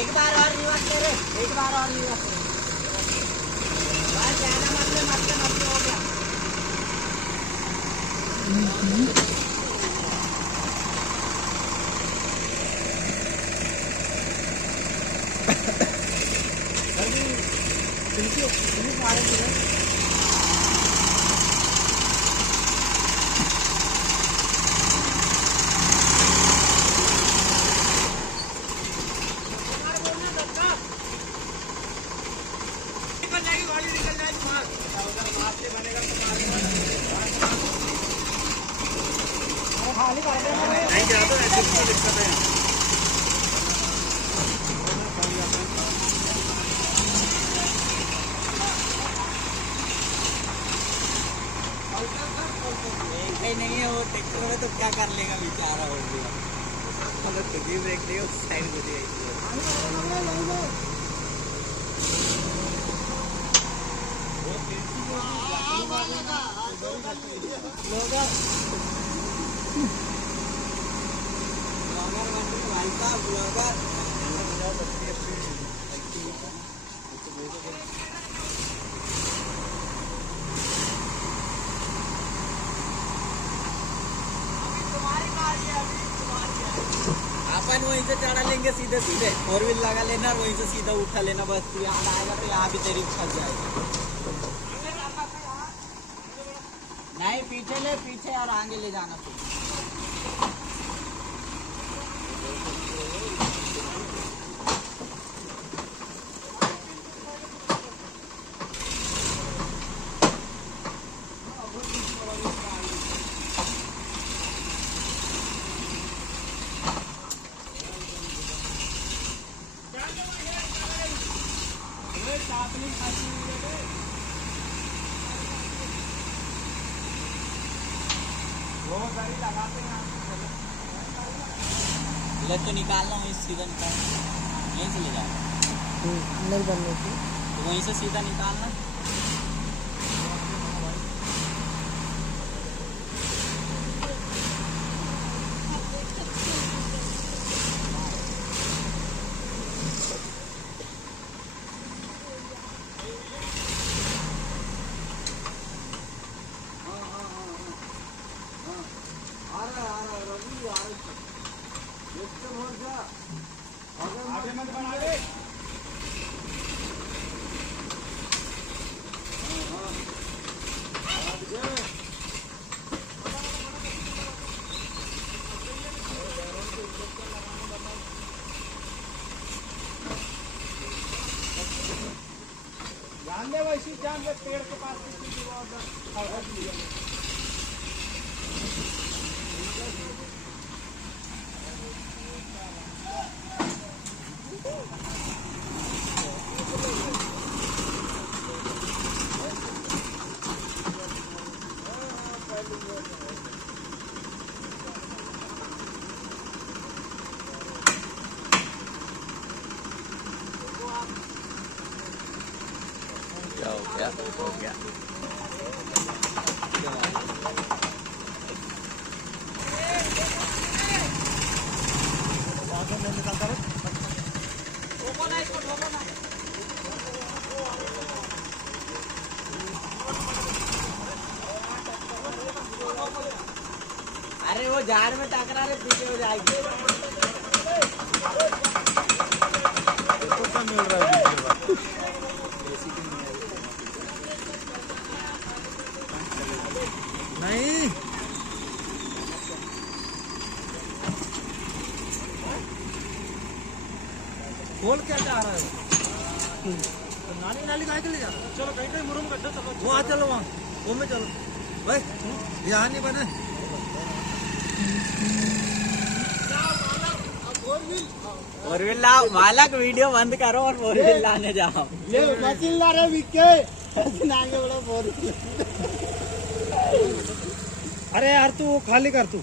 एक बार और रिवर्स ले रे, एक बार और रिवर्स ले। बस ज्यादा मत हो गया। नहीं है वो ट्रैक्टर में तो क्या कर लेगा बेचारा हो गया। अगर खुद ही ब्रेक दिए उस साइड को दिया अपन वहीं से चढ़ा लेंगे सीधे सीधे, 4 व्हील लगा लेना और वहीं से सीधा उठा लेना। बस तू यहाँ आएगा तो यहाँ भी तेरी फंस जाएगा। नहीं पीछे ले, पीछे और आगे ले जाना तू। ले तो निकालना हूँ, इस सीधा निकालना, यहीं से ले जाओ। नहीं बनने की तो वहीं से सीधा निकालना। आगे मत बना दे। जान दे वैसी, जान दे पेड़ के पास क्या हो गया? हो गया। अरे वो झाड़ में टकरा रहे, पीछे हो जाएगी। मिल रहा है नहीं। खोल क्या चाह रहा है? तो नाली नाली कहाँ के ले जा? चलो कहीं कहीं मुरुम गड्ढा, चलो वहाँ चलो, वहाँ वो में चलो भाई, यहाँ नहीं बने। फोर व्हील लाओ मालक, वीडियो बंद करो और फोर व्हील लाने जाओ। ये मशीन ला रहे विके नागे बड़ा फोर। अरे यार तू वो खाली कर, तू